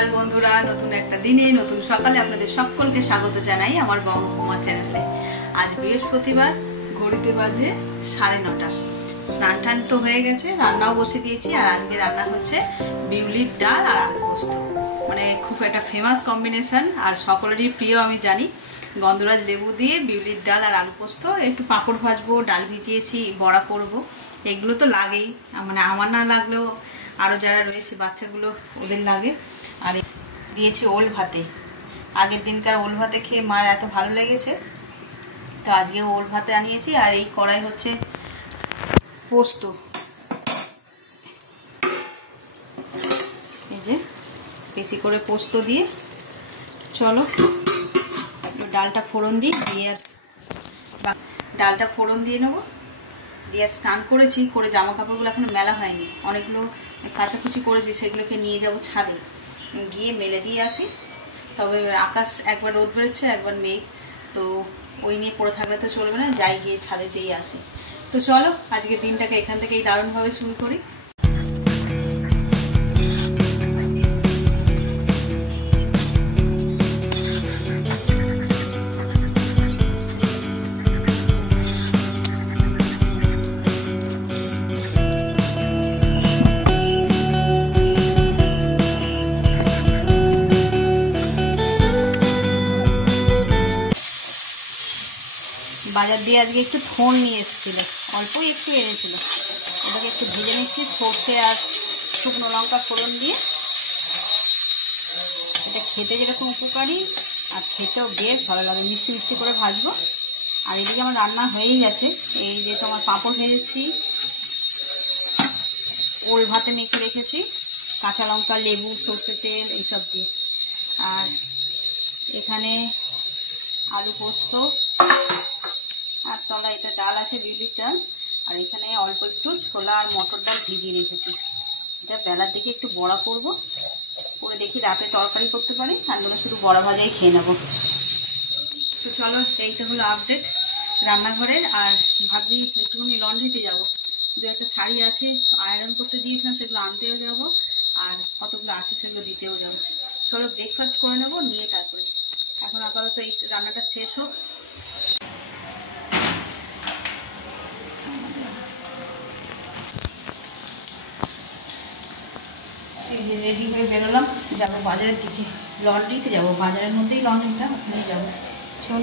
সকাল বন্ধুরা, নতুন একটা দিনে নতুন সকালে আপনাদের সকলকে স্বাগত জানাই আমার বঙ্গকুমার চ্যানেলে। আজ বৃহস্পতিবার, ঘড়িতে বাজে 9:30। স্নান টান তো হয়ে গেছে, রান্নাও বসে দিয়েছি। আর আজকে রান্না হচ্ছে বিউলির ডাল আর আলু পোস্ত। মানে খুব একটা ফেমাস কম্বিনেশন আর সকলেরই প্রিয় আমি জানি। গন্ধরাজ লেবু দিয়ে বিউলির ডাল আর আলু পোস্ত, একটু পাঁপড় ভাজবো, ডাল ভিজিয়েছি, বড়া করব, এগুলো তো লাগেই। মানে আমার না লাগলেও আরও যারা রয়েছে বাচ্চাগুলো ওদের লাগে। আর দিয়েছি ওল ভাতে। আগের দিনকার ওল ভাতে খেয়ে মার এত ভালো লেগেছে, তো আজকে ওল ভাতে আনিয়েছি। আর এই কড়াই হচ্ছে পোস্ত, এই যে বেশি করে পোস্ত দিয়ে। চলো ডালটা ফোড়ন দিয়ে ডালটা ফোড়ন দিয়ে নেবো। দিয়ে স্নান করেছি, করে জামা কাপড়গুলো এখনো মেলা হয়নি, অনেকগুলো কাচাকুচি করেছি, সেগুলোকে নিয়ে যাব ছাদে, গিয়ে মেলে দিয়ে আসি। তবে আকাশ একবার রোদ বেরোচ্ছে, একবার মেঘ, তো ওই নিয়ে পড়ে থাকলে তো চলবে না, যাই গিয়ে ছাদে দিয়ে আসি। তো চলো আজকে দিনটাকে এখান থেকেই দারুণভাবে শুরু করি। বাজার দিয়ে আজকে একটু থোড় নিয়ে এসেছিল, অল্পই একটু এনেছিল, ওটাকে একটু ভেজে নিচ্ছি সর্ষে আর শুকনো লঙ্কা ফোড়ন দিয়ে। এটা খেতে যেরকম উপকারী আর খেতেও বেশ ভালো লাগে, মিষ্টি মিষ্টি করে ভাজবো। আর এদিকে আমার রান্না হয়েই গেছে। এই যে তোমার পাঁপড় ভেজেছি, ওল ভাতে মেখে রেখেছি, কাঁচা লঙ্কা, লেবু, সর্ষে তেল এইসব দিয়ে। আর এখানে আলু পোস্ত, আর তলা এটা ডাল আছে বিউলির ডাল। আর এখানে অল্প একটু ছোলা আর মটর ডাল ভিজিয়ে রেখেছি। এটা বেলার দিকে একটু বড়া করব, করে দেখি রাতে তরকারি করতে পারি, তার জন্য শুধু বড়া ভাজাই খেয়ে নেবো। তো চলো এইটা হলো আপডেট রান্নাঘরের। আর ভাবছি একটুখানি লন্ড্রিতে যাবো, দু একটা শাড়ি আছে আয়রন করতে দিয়েছিলাম, সেগুলো আনতেও যাবো, আর কতগুলো আছে সেগুলো দিতেও যাবো। চলো ব্রেকফাস্ট করে নেবো, নিয়ে তারপরে। এখন আপাতত এই রান্নাটা শেষ হোক। এই যে রেডি হয়ে বেরোলাম, যাবো বাজারের দিকে, লন্ড্রিতে যাবো, বাজারের মধ্যেই লন্ড্রিটা, ওখানে যাবো। চল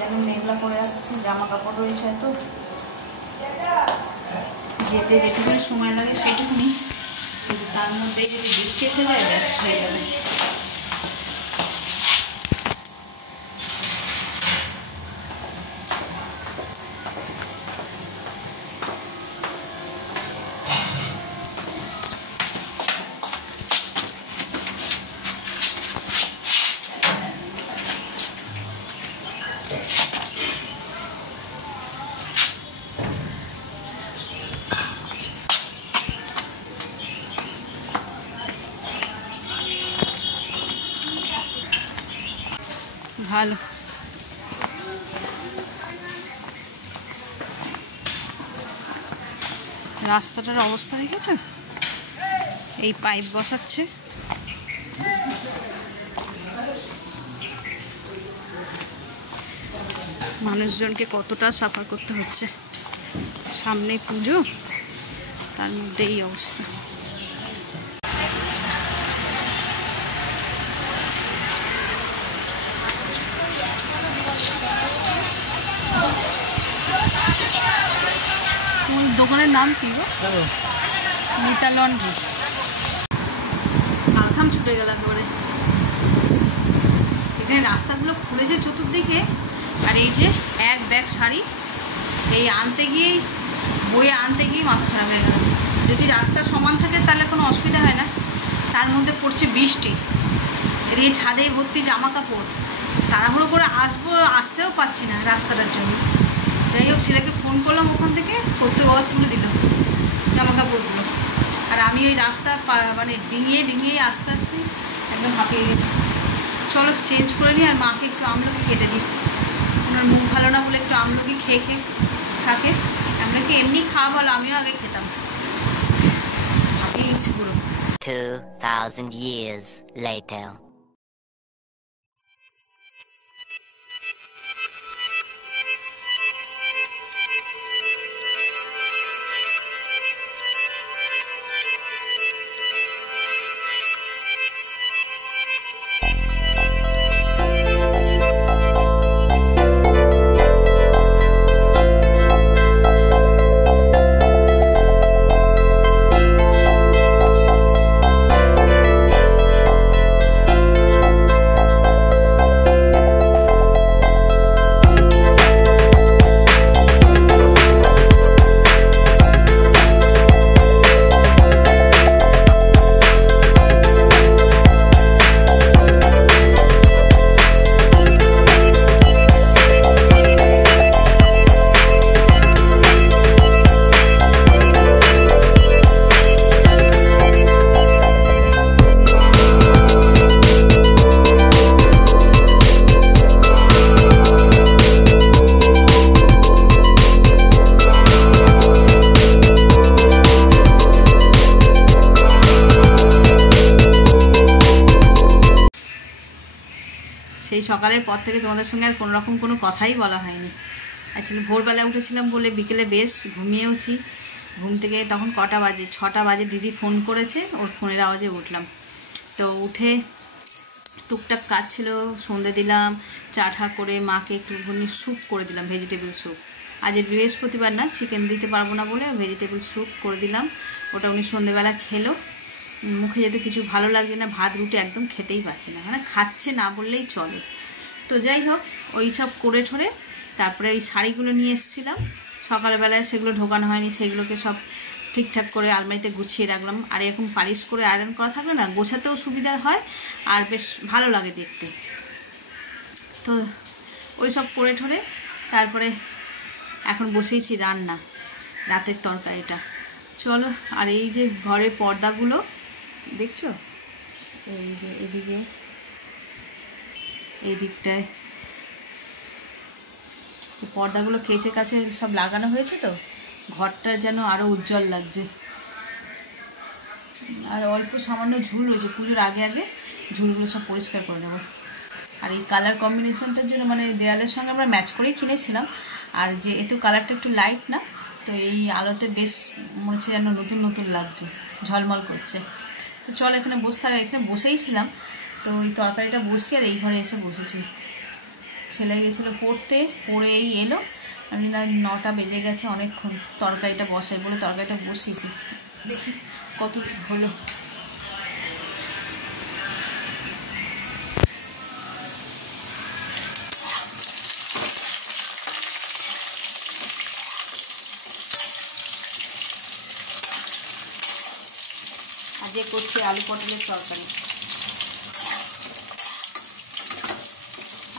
যেন মেঘলা করে আসছে, জামা কাপড় রয়েছে, তো যেতে যেটুকুনি সময় লাগে সেটুকুনি, কিন্তু তার মধ্যে যদি বৃষ্টি এসে যায় ব্যাস হয়ে যাবে। ভালো রাস্তাটার অবস্থা দেখেছো, এই পাইপ বসাচ্ছে, মানুষজনকে কতটা সাফার করতে হচ্ছে। সামনে পুজো, তার মধ্যে এই অবস্থা। দোকানের নাম কি গো? মিতা লন্ড্রি। আলখাম ছুটে গেল একেবারে। এখানে রাস্তাগুলো খুলেছে চতুর্দিকে, আর এই যে এক ব্যাগ শাড়ি, এই আনতে গিয়ে বয়ে আনতে গিয়ে মাথা খারাপ হয়ে গেল। যদি রাস্তা সমান থাকে তাহলে কোনো অসুবিধা হয় না, তার মধ্যে পড়ছে বৃষ্টি, এদিকে ছাদে ভর্তি জামা কাপড়, তাড়াহুড়ো করে আসতেও পারছি না রাস্তাটার জন্য। যাই হোক, ছেলেকে ফোন করলাম ওখান থেকে, করতে বাবা তুলে দিল জামা কাপড়গুলো। আর আমি ওই রাস্তা মানে ডিঙিয়ে ডিঙিয়ে আস্তে আস্তে একদম হাঁপিয়ে গেছি। চলো চেঞ্জ করে নিই, আর মাকে একটু আমলকি কেটে দিই। ওনার মুখ ভালো না বলে একটু আমলকি খেয়ে খেয়ে থাকে। আমলকি এমনি খাওয়া ভালো, আমিও আগে খেতাম। হাঁপিয়ে গেছি পুরো। 2000 years later. সেই সকালের পর থেকে তোমাদের সঙ্গে আর কোনো রকম কোনো কথাই বলা হয়নি। অ্যাকচুয়ালি ভোরবেলা উঠেছিলাম বলে বিকেলে বেশ ঘুমিয়েওছি। ঘুম থেকে তখন কটা বাজে, 6টা বাজে, দিদি ফোন করেছে, ওর ফোনের আওয়াজে উঠলাম। তো উঠে টুকটাক কাজ ছিল, সন্ধে দিলাম, চা ঠা করে মাকে একটুখানি স্যুপ করে দিলাম, ভেজিটেবল স্যুপ। আজ বৃহস্পতিবার না, চিকেন দিতে পারবো না বলে ভেজিটেবল স্যুপ করে দিলাম। ওটা উনি সন্ধেবেলা খেলো। মুখে যেতে কিছু ভালো লাগছে না, ভাত রুটি একদম খেতেই পারছে না, মানে খাচ্ছে না বললেই চলে। তো যাই হোক, ওই সব করে ঠরে তারপরে এই শাড়িগুলো নিয়ে এসেছিলাম সকালবেলায়, সেগুলো ঢোকানো হয়নি, সেগুলোকে সব ঠিকঠাক করে আলমারিতে গুছিয়ে রাখলাম। আর এরকম পালিশ করে আয়রন করা থাকলে না, গোছাতেও সুবিধা হয় আর বেশ ভালো লাগে দেখতে। তো ওই সব করে ঠরে তারপরে এখন বসেইছি রান্না, রাতের তরকারিটা। চলো, আর এই যে ঘরের পর্দাগুলো দেখছো, এই যে এদিকে এই দিকটায় পর্দাগুলো কেচে কাছে সব লাগানো হয়েছে, তো ঘরটা যেন আরও উজ্জ্বল লাগছে। আর অল্প সামান্য ঝুল হয়েছে, পুজোর আগে আগে ঝুলগুলো সব পরিষ্কার করে নেব। আর এই কালার কম্বিনেশনটার জন্য, মানে দেয়ালের সঙ্গে আমরা ম্যাচ করেই কিনেছিলাম। আর যে এত কালারটা একটু লাইট না, তো এই আলোতে বেশ মনে হচ্ছে যেন নতুন নতুন লাগছে, ঝলমল করছে। তো চল এখানে বসে থাকা, এখানে বসেই ছিলাম। তো ওই তরকারিটা বসি আর এই ঘরে এসে বসেছি। ছেলে গেছিলো পড়তে, পড়েই এলো। আমি না 9টা বেজে গেছে, অনেকক্ষণ তরকারিটা বসাই বলে তরকারিটা বসিয়েছি। দেখি কত হলো। আজকে করছি আলু পটলের তরকারি।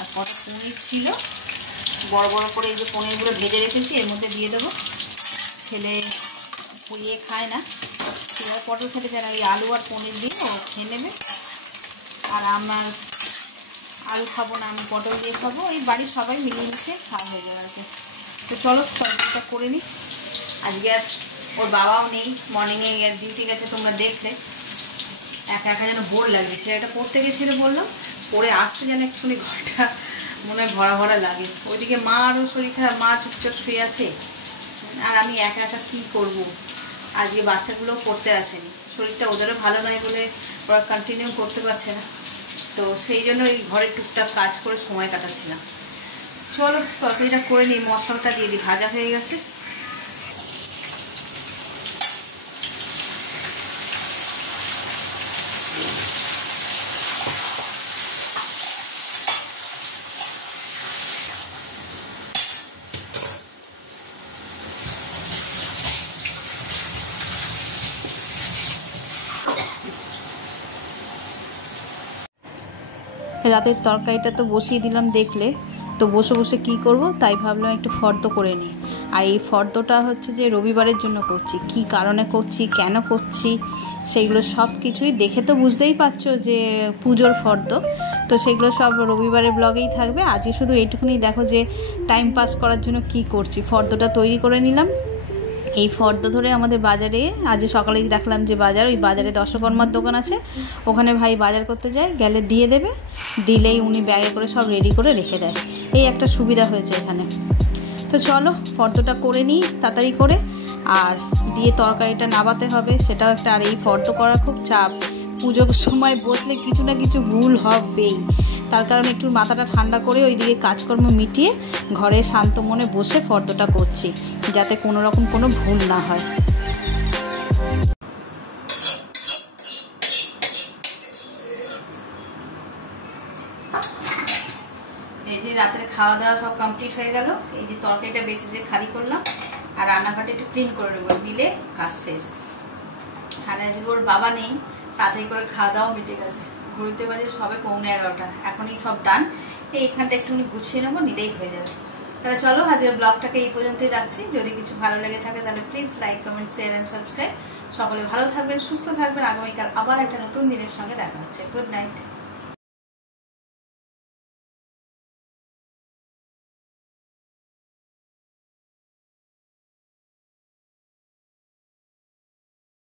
আর কত পনির ছিল, বড় বড় করে এই যে পনিরগুলো ভেজে রেখেছি, এর মধ্যে দিয়ে দেবো। ছেলে পুড়িয়ে খায় না, ছেলে পটল খেতে চায় না, এই আলু আর পনির দিয়ে ও খেয়ে নেবে। আর আমার আলু খাবো না, আমি পটল দিয়ে খাবো। এই বাড়ির সবাই মিলিয়ে মিশে খাওয়া হয়ে যাবে আর কি। তো চলো তরকারিটা করে নিই। আজকে আর ওর বাবাও নেই, মর্নিংয়ে ডিউটি গেছে, তোমরা দেখলে। একা একা যেন বোর লাগছে। ছেলেটা পড়তে গেছিলো বললাম, পড়ে আসতে যেন একটুখানি ঘরটা মনে হয় ভরা ভরা লাগে। ওইদিকে মা আরও শরীর খারাপ, মা চুপচাপ শুয়ে আছে। আর আমি একা একা কী করবো। আজকে বাচ্চাগুলো পড়তে আসেনি, শরীরটা ওদেরও ভালো নয় বলে ওরা কন্টিনিউ করতে পারছে না। তো সেই জন্য এই ঘরে টুকটাক কাজ করে সময় কাটাচ্ছিলাম। চলো তরকারিটা করে নিই, মশলাটা দিয়ে দিই, ভাজা হয়ে গেছে। রাতের তরকারিটা তো বসিয়ে দিলাম দেখলে। তো বসে বসে কি করব, তাই ভাবলাম একটু ফর্দ করে নিই। আর এই ফর্দটা হচ্ছে যে রবিবারের জন্য করছি, কি কারণে করছি, কেন করছি, সেইগুলো সব কিছুই দেখে তো বুঝতেই পারছো যে পুজোর ফর্দ। তো সেগুলো সব রবিবারের ব্লগেই থাকবে। আজকে শুধু এইটুকুনি দেখো যে টাইম পাস করার জন্য কি করছি, ফর্দটা তৈরি করে নিলাম। এই ফর্দ ধরে আমাদের বাজারে আজ সকালেই দেখলাম যে বাজার, ওই বাজারে দশকর্মার দোকান আছে, ওখানে ভাই বাজার করতে যায়, গেলে দিয়ে দেবে, দিলেই উনি ব্যাগে করে সব রেডি করে রেখে দেয়। এই একটা সুবিধা হয়েছে এখানে। তো চলো ফর্দটা করে নিই তাড়াতাড়ি করে, আর দিয়ে তরকারিটা নাবাতে হবে, সেটাও একটা। আর এই ফর্দ করা খুব চাপ, পুজোর সময় বসলে কিছু না কিছু ভুল হবেই। তার কারণে একটু মাথাটা ঠান্ডা করে ওইদিকে কাজকর্ম মিটিয়ে ঘরে শান্ত মনে বসে ফর্দটা করছি, যাতে কোনো রকম কোনো ভুল না হয়। এই যে রাত্রে খাওয়া দাওয়া সব কমপ্লিট হয়ে গেল। এই যে তরকারিটা বেঁচে যে খালি করলাম, আর রান্নাঘরটা একটু ক্লিন করে নেবো, দিলে কাজ শেষ। আর আজকে ওর বাবা নেই, তাড়াতাড়ি করে খাওয়া দাওয়া মিটে গেছে। ঘুরতে বাজে সবে 11:15, এখনই সব ডান। এইখানটা একটুখানি গুছিয়ে নেবো, নিলেই হয়ে যাবে। তাহলে চলো আজকের ব্লগটাকে এই পর্যন্তই রাখছি। যদি কিছু ভালো লেগে থাকে তাহলে please like, comment, share and subscribe. সকলে ভালো থাকবেন, সুস্থ থাকবেন। আগামীকাল আবার একটা নতুন দিনের সঙ্গে দেখা হচ্ছে। Good night.